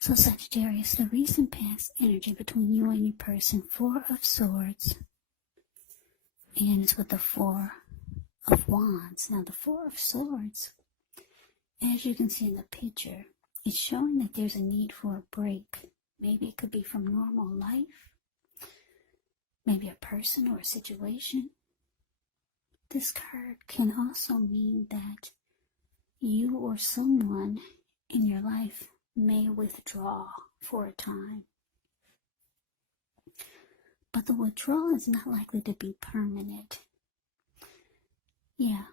So Sagittarius, the recent past energy between you and your person, Four of Swords, and it's with the Four of Wands. Now the Four of Swords, as you can see in the picture, it's showing that there's a need for a break. Maybe it could be from normal life, maybe a person or a situation. This card can also mean that you or someone in your life may withdraw for a time. But the withdrawal is not likely to be permanent. Yeah.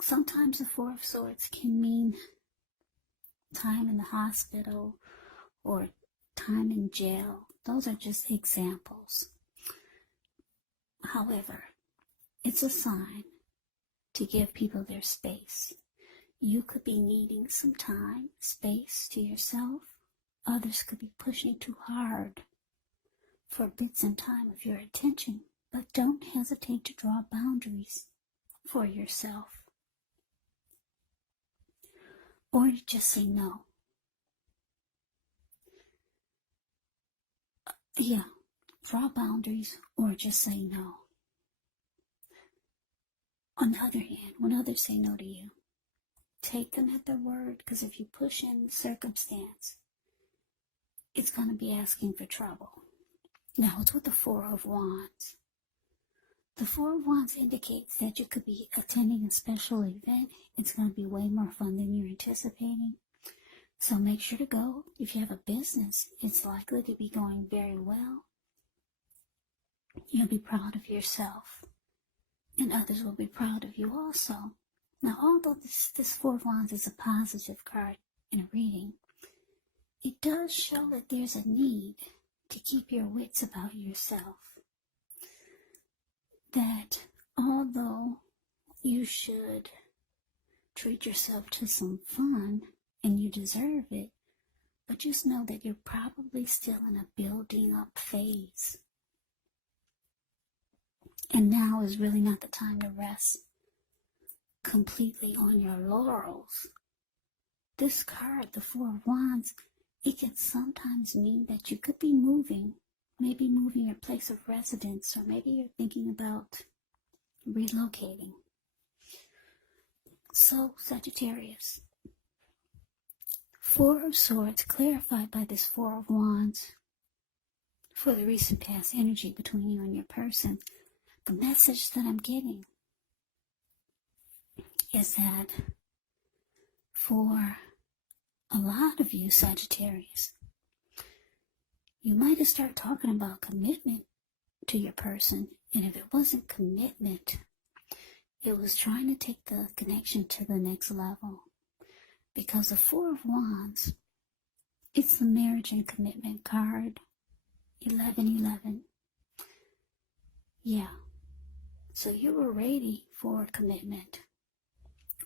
Sometimes the Four of Swords can mean time in the hospital or time in jail. Those are just examples. However, it's a sign to give people their space. You could be needing some time, space to yourself. Others could be pushing too hard for bits and time of your attention. But don't hesitate to draw boundaries for yourself. Or you just say no. Yeah, draw boundaries or just say no. On the other hand, when others say no to you, take them at their word, because if you push in the circumstance, it's going to be asking for trouble. Now, it's with the Four of Wands. The Four of Wands indicates that you could be attending a special event. It's going to be way more fun than you're anticipating. So make sure to go. If you have a business, it's likely to be going very well. You'll be proud of yourself, and others will be proud of you also. Now, although this Four of Wands is a positive card in a reading, it does show that there's a need to keep your wits about yourself. That although you should treat yourself to some fun, and you deserve it, but just know that you're probably still in a building up phase. And now is really not the time to rest completely on your laurels. This card, the Four of Wands, it can sometimes mean that you could be moving, maybe moving your place of residence, or maybe you're thinking about relocating. So, Sagittarius, Four of Swords clarified by this Four of Wands for the recent past energy between you and your person. The message that I'm getting is that for a lot of you, Sagittarius, you might have started talking about commitment to your person, and if it wasn't commitment, it was trying to take the connection to the next level. Because the Four of Wands, it's the marriage and commitment card, 1111. Yeah, so you were ready for commitment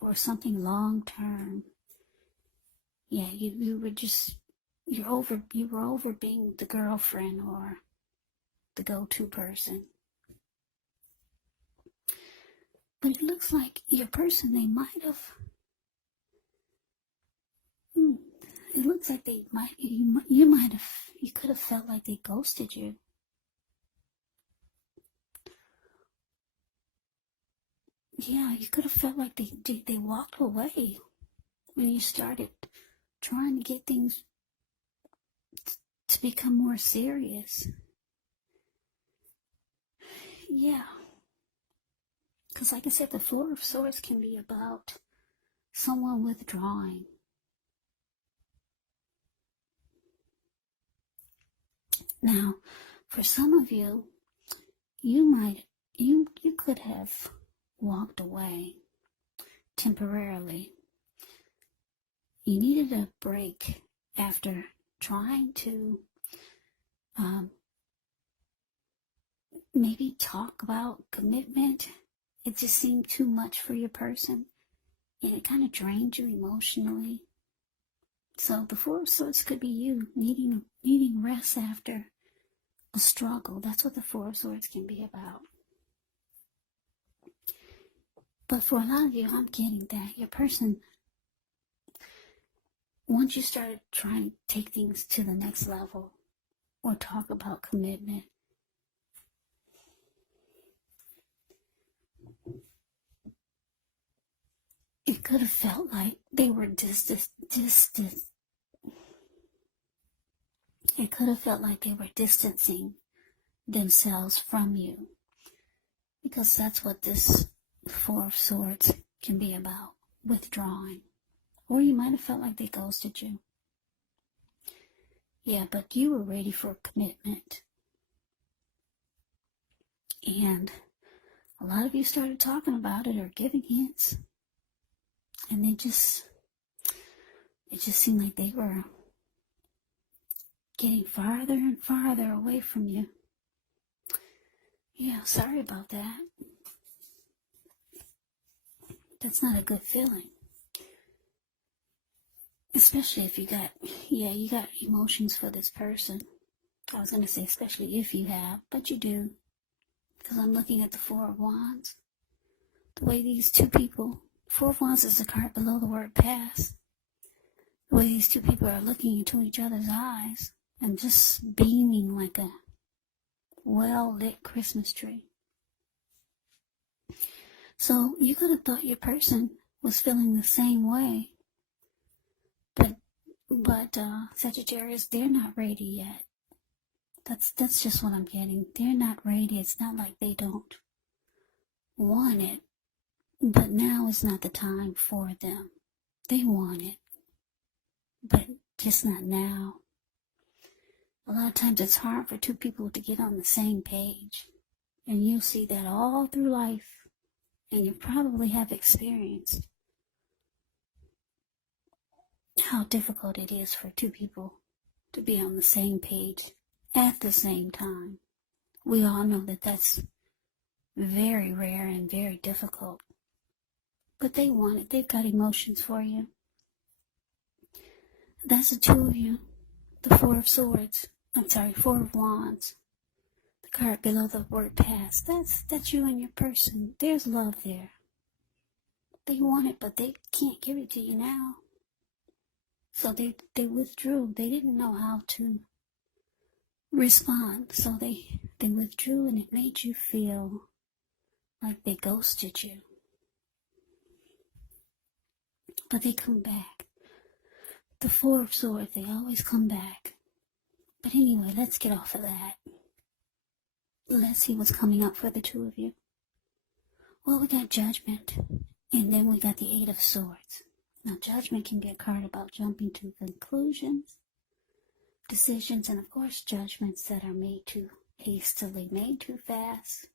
or something long term. Yeah, you were over being the girlfriend or the go-to person. But it looks like your person, they might have. It looks like you could have felt like they ghosted you. Yeah, you could have felt like they walked away when you started trying to get things to become more serious. Yeah. Because like I said, the Four of Swords can be about someone withdrawing. Now, for some of you, you could have walked away temporarily. You needed a break after trying to maybe talk about commitment. It just seemed too much for your person, and it kind of drained you emotionally. So the Four of Swords could be you needing rest after a struggle. That's what the Four of Swords can be about. But for a lot of you, I'm getting that your person, once you started trying to take things to the next level or talk about commitment, it could have felt like they were distant. It could have felt like they were distancing themselves from you, because that's what this Four of Swords can be about, withdrawing. Or you might have felt like they ghosted you. Yeah, but you were ready for commitment. And a lot of you started talking about it or giving hints. And it just seemed like they were getting farther and farther away from you. Yeah, sorry about that. That's not a good feeling. Especially if you got emotions for this person. I was going to say especially if you have, but you do. Because I'm looking at the Four of Wands. The way these two people, Four of Wands is the card below the word pass. The way these two people are looking into each other's eyes and just beaming like a well-lit Christmas tree. So you could have thought your person was feeling the same way. But Sagittarius, they're not ready yet. That's just what I'm getting. They're not ready. It's not like they don't want it, but now is not the time for them. They want it, but just not now. A lot of times it's hard for two people to get on the same page, and you'll see that all through life, and you probably have experienced how difficult it is for two people to be on the same page at the same time. We all know that that's very rare and very difficult. But they want it. They've got emotions for you. That's the two of you. The Four of Swords. Four of Wands. The card below the word past. That's you and your person. There's love there. They want it, but they can't give it to you now. So they withdrew. They didn't know how to respond. So they withdrew, and it made you feel like they ghosted you. But they come back. The Four of Swords, they always come back. But anyway, let's get off of that. Let's see what's coming up for the two of you. Well, we got Judgment, and then we got the Eight of Swords. Now, Judgment can be a card about jumping to conclusions, decisions, and of course, judgments that are made too hastily, made too fast.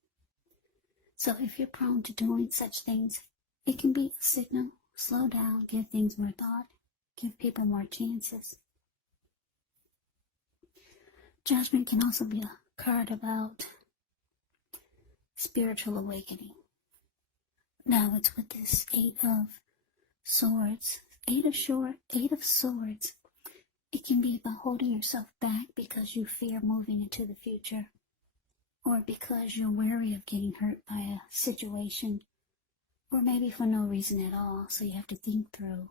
So if you're prone to doing such things, it can be a signal. Slow down, give things more thought, give people more chances. Judgment can also be a card about spiritual awakening. Now it's with this Eight of Swords. Eight of Swords. It can be about holding yourself back because you fear moving into the future, or because you're wary of getting hurt by a situation, or maybe for no reason at all. So you have to think through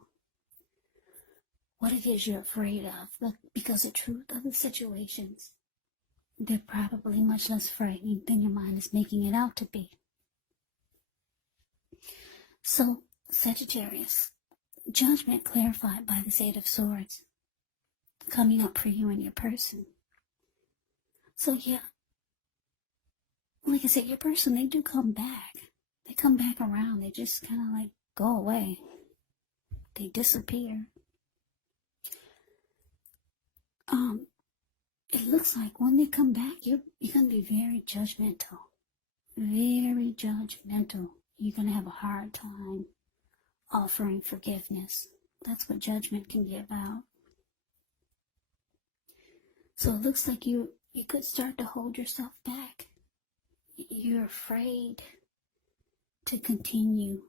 what it is you're afraid of. But because the truth of the situations, they're probably much less frightening than your mind is making it out to be. So, Sagittarius, Judgment clarified by this Eight of Swords coming up for you and your person. So yeah, like I said, your person, they do come back. They come back around. They just kind of like go away. They disappear. It looks like when they come back, you're going to be very judgmental. Very judgmental. You're going to have a hard time offering forgiveness. That's what Judgment can be about. So it looks like you could start to hold yourself back. You're afraid to continue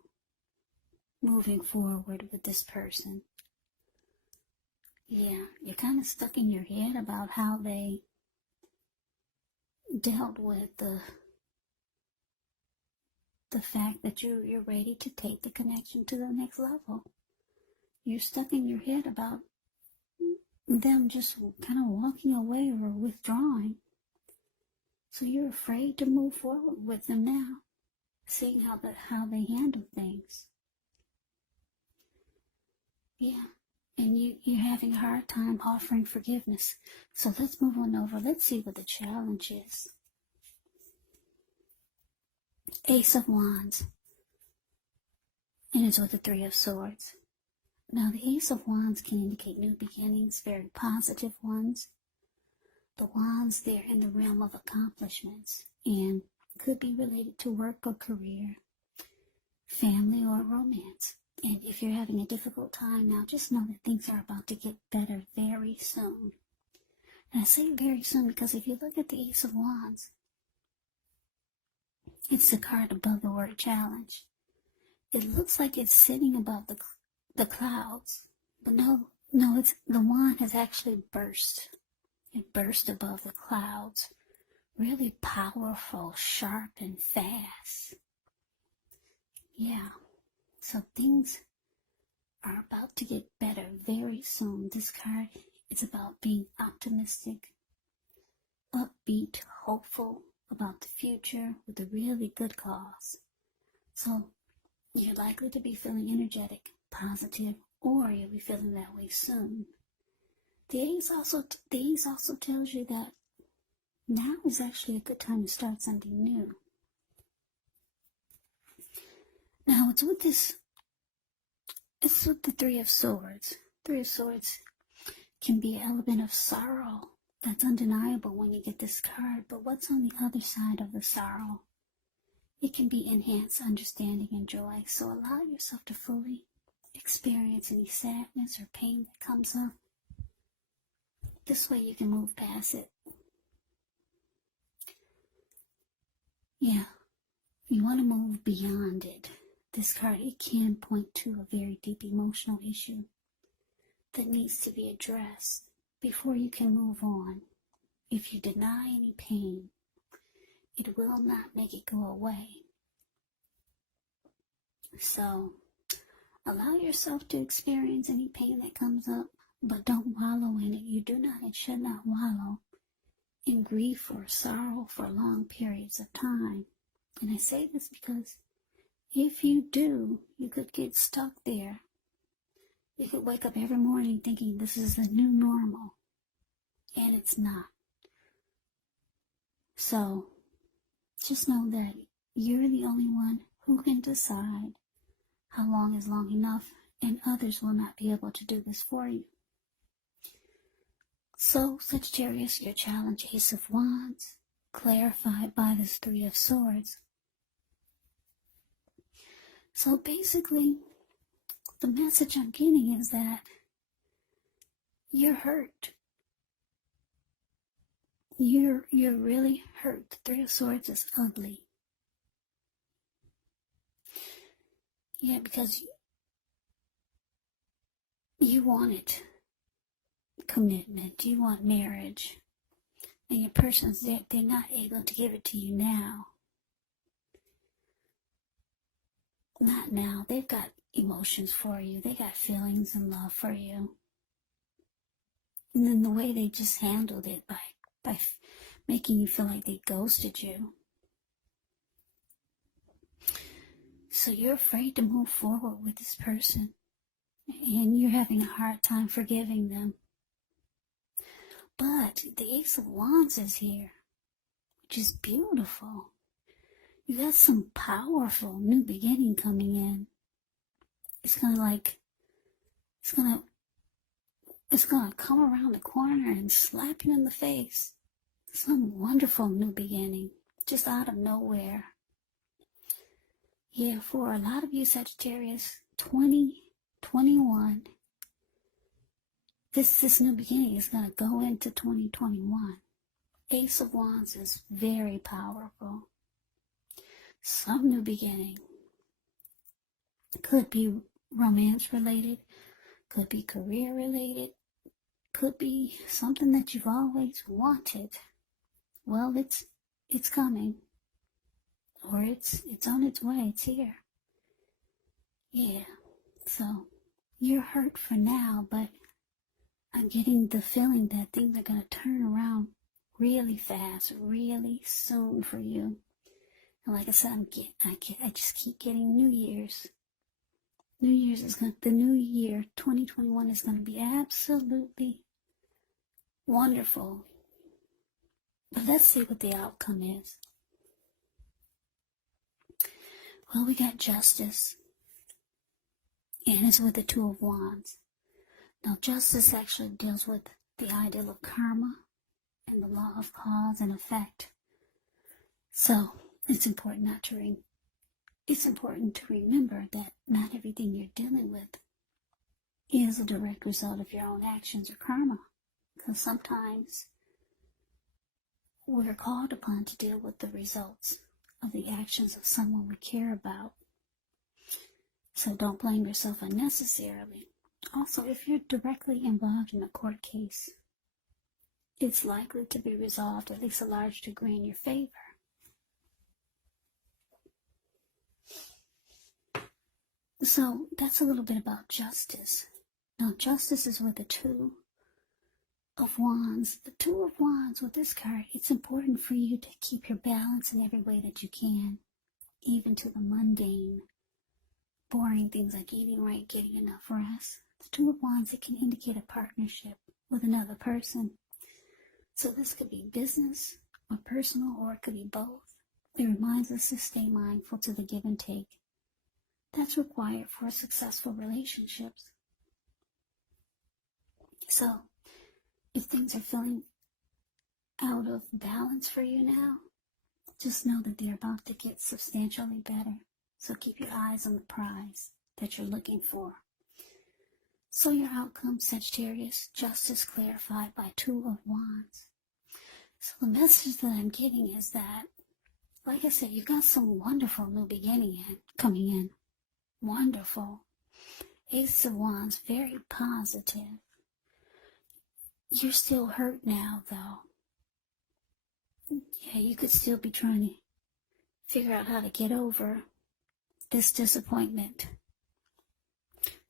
moving forward with this person. Yeah, you're kind of stuck in your head about how they dealt with the fact that you're ready to take the connection to the next level. You're stuck in your head about them just kind of walking away or withdrawing. So you're afraid to move forward with them now, seeing how they handle things. Yeah. And you're having a hard time offering forgiveness. So let's move on over. Let's see what the challenge is. Ace of Wands. And it's with the Three of Swords. Now, the Ace of Wands can indicate new beginnings, very positive ones. The Wands, they're in the realm of accomplishments and could be related to work or career, family or romance. And if you're having a difficult time now, just know that things are about to get better very soon. And I say very soon because if you look at the Ace of Wands, it's the card above the word challenge. It looks like it's sitting above the clouds, but no, it's the wand has actually burst. It burst above the clouds. Really powerful, sharp, and fast. Yeah. So things are about to get better very soon. This card is about being optimistic, upbeat, hopeful about the future with a really good cause. So you're likely to be feeling energetic, positive, or you'll be feeling that way soon. The Ace also tells you that now is actually a good time to start something new. Now it's with the Three of Swords. Three of Swords can be an element of sorrow that's undeniable when you get this card, but what's on the other side of the sorrow? It can be enhanced understanding and joy, so allow yourself to fully experience any sadness or pain that comes up. This way you can move past it. Yeah, you want to move beyond it. This card, it can point to a very deep emotional issue that needs to be addressed before you can move on. If you deny any pain, it will not make it go away. So, allow yourself to experience any pain that comes up, but don't wallow in it. You do not and should not wallow in grief or sorrow for long periods of time. And I say this because if you do, you could get stuck there. You could wake up every morning thinking this is the new normal, and it's not. So, just know that you're the only one who can decide how long is long enough, and others will not be able to do this for you. So, Sagittarius, your challenge, Ace of Wands, clarified by this Three of Swords. So basically, the message I'm getting is that you're hurt. You're really hurt. The Three of Swords is ugly. Yeah, because you wanted commitment. You want marriage. And your person's there, they're not able to give it to you now. Not now. They've got emotions for you. They got feelings and love for you. And then the way they just handled it by making you feel like they ghosted you. So you're afraid to move forward with this person. And you're having a hard time forgiving them. But the Ace of Wands is here, which is beautiful. You got some powerful new beginning coming in. It's gonna come around the corner and slap you in the face. Some wonderful new beginning, just out of nowhere. Yeah, for a lot of you Sagittarius, 2021, this new beginning is gonna go into 2021. Ace of Wands is very powerful. Some new beginning. Could be romance related, could be career related, could be something that you've always wanted. Well, it's coming. Or it's on its way, it's here. Yeah. So you're hurt for now, but I'm getting the feeling that things are going to turn around really fast, really soon for you. And like I said, I just keep getting New Year's. The new year, 2021, is going to be absolutely wonderful. But let's see what the outcome is. Well, we got justice. And it's with the Two of Wands. Now, justice actually deals with the ideal of karma and the law of cause and effect. So, it's important to remember that not everything you're dealing with is a direct result of your own actions or karma. Because sometimes we're called upon to deal with the results of the actions of someone we care about. So don't blame yourself unnecessarily. Also, if you're directly involved in a court case, it's likely to be resolved at least a large degree in your favor. So that's a little bit about justice. Now, justice is with the Two of Wands. The Two of Wands with this card, it's important for you to keep your balance in every way that you can, even to the mundane, boring things like eating right, getting enough rest. The Two of Wands, it can indicate a partnership with another person. So this could be business or personal, or it could be both. It reminds us to stay mindful to the give and take that's required for successful relationships. So, if things are feeling out of balance for you now, just know that they're about to get substantially better. So keep your eyes on the prize that you're looking for. So your outcome, Sagittarius, justice clarified by Two of Wands. So the message that I'm getting is that, like I said, you've got some wonderful new beginning coming in. Wonderful. Ace of Wands, very positive. You're still hurt now, though. Yeah, you could still be trying to figure out how to get over this disappointment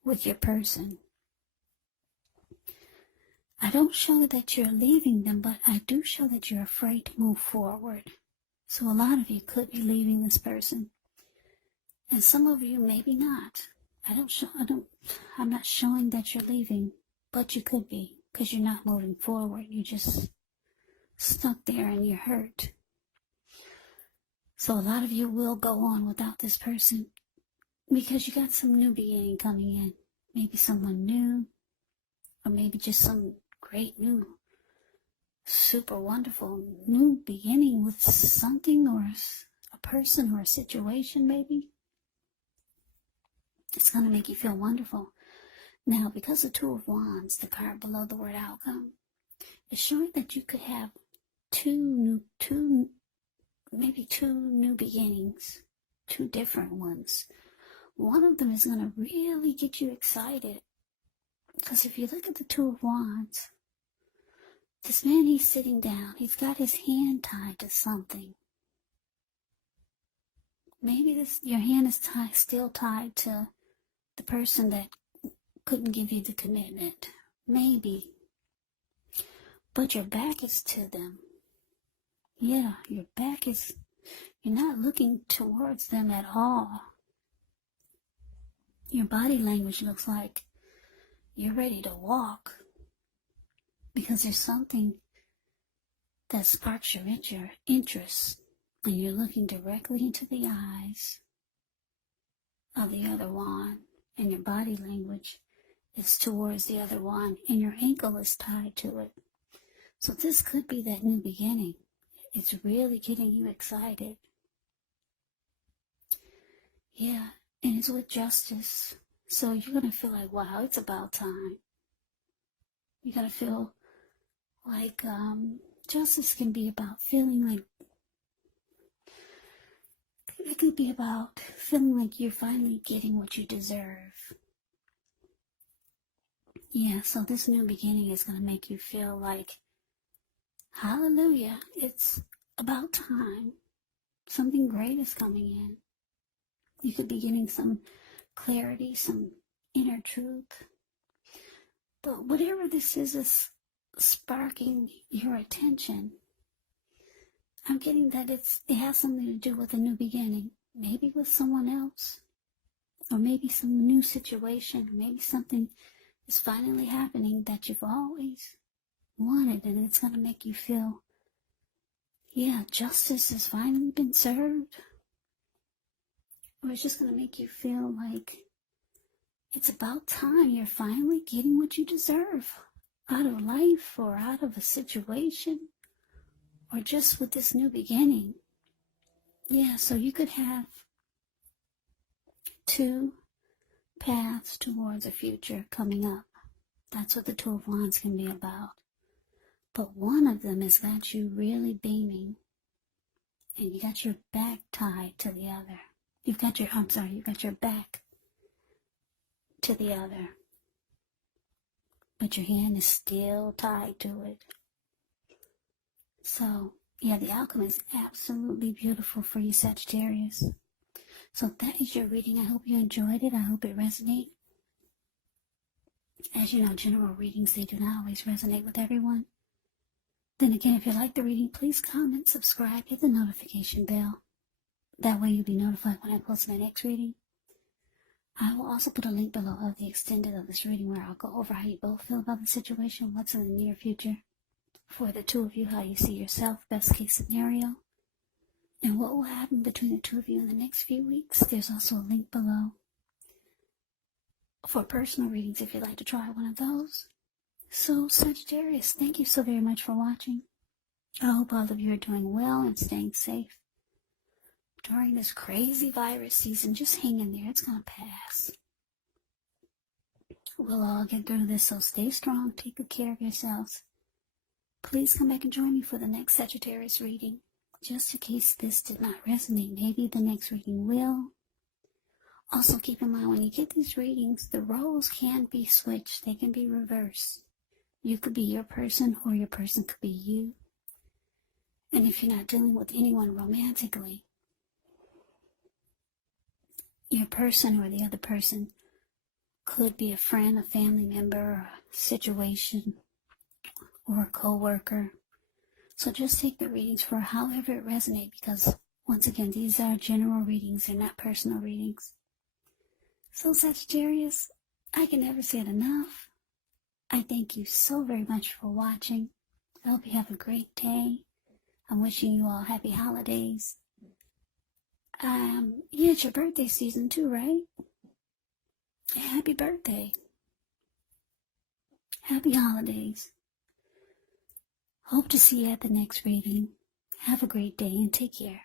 with your person. I don't show that you're leaving them, but I do show that you're afraid to move forward. So a lot of you could be leaving this person. And some of you maybe not. I'm not showing that you're leaving, but you could be, because you're not moving forward. You're just stuck there and you're hurt. So a lot of you will go on without this person because you got some new beginning coming in. Maybe someone new, or maybe just some great new, super wonderful new beginning with something or a person or a situation maybe. It's going to make you feel wonderful. Now, because of Two of Wands, the card below the word outcome, is showing that you could have two new beginnings, two different ones. One of them is going to really get you excited. Because if you look at the Two of Wands, this man, he's sitting down. He's got his hand tied to something. Maybe your hand is still tied to the person that couldn't give you the commitment. Maybe. But your back is to them. Yeah, your back is, you're not looking towards them at all. Your body language looks like you're ready to walk. Because there's something that sparks your interest. And you're looking directly into the eyes of the other one. And your body language is towards the other one. And your ankle is tied to it. So this could be that new beginning. It's really getting you excited. Yeah, and it's with justice. So you're going to feel like, wow, it's about time. You're going to feel like justice can be about feeling like, it could be about feeling like you're finally getting what you deserve. Yeah, so this new beginning is going to make you feel like, hallelujah, it's about time. Something great is coming in. You could be getting some clarity, some inner truth. But whatever this is sparking your attention. I'm getting that it has something to do with a new beginning. Maybe with someone else. Or maybe some new situation. Maybe something is finally happening that you've always wanted. And it's going to make you feel, yeah, justice has finally been served. Or it's just going to make you feel like it's about time you're finally getting what you deserve out of life or out of a situation or just with this new beginning. Yeah, so you could have two paths towards a future coming up. That's what the Two of Wands can be about. But one of them has got you really beaming and you got your back tied to the other. You've got your back to the other. But your hand is still tied to it. So, yeah, the outcome is absolutely beautiful for you, Sagittarius. So that is your reading. I hope you enjoyed it. I hope it resonated. As you know, general readings, they do not always resonate with everyone. Then again, if you like the reading, please comment, subscribe, hit the notification bell. That way you'll be notified when I post my next reading. I will also put a link below of the extended of this reading where I'll go over how you both feel about the situation, what's in the near future. For the two of you, how you see yourself, best case scenario. And what will happen between the two of you in the next few weeks. There's also a link below for personal readings if you'd like to try one of those. So, Sagittarius, thank you so very much for watching. I hope all of you are doing well and staying safe during this crazy virus season. Just hang in there. It's going to pass. We'll all get through this, so stay strong. Take good care of yourselves. Please come back and join me for the next Sagittarius reading. Just in case this did not resonate, maybe the next reading will. Also keep in mind, when you get these readings, the roles can be switched. They can be reversed. You could be your person or your person could be you. And if you're not dealing with anyone romantically, your person or the other person could be a friend, a family member, or a situation, or a co-worker. So just take the readings for however it resonates, because once again, these are general readings, they're not personal readings. So Sagittarius, I can never say it enough. I thank you so very much for watching. I hope you have a great day. I'm wishing you all happy holidays. Yeah, it's your birthday season too, right? Happy birthday. Happy holidays. Hope to see you at the next reading. Have a great day and take care.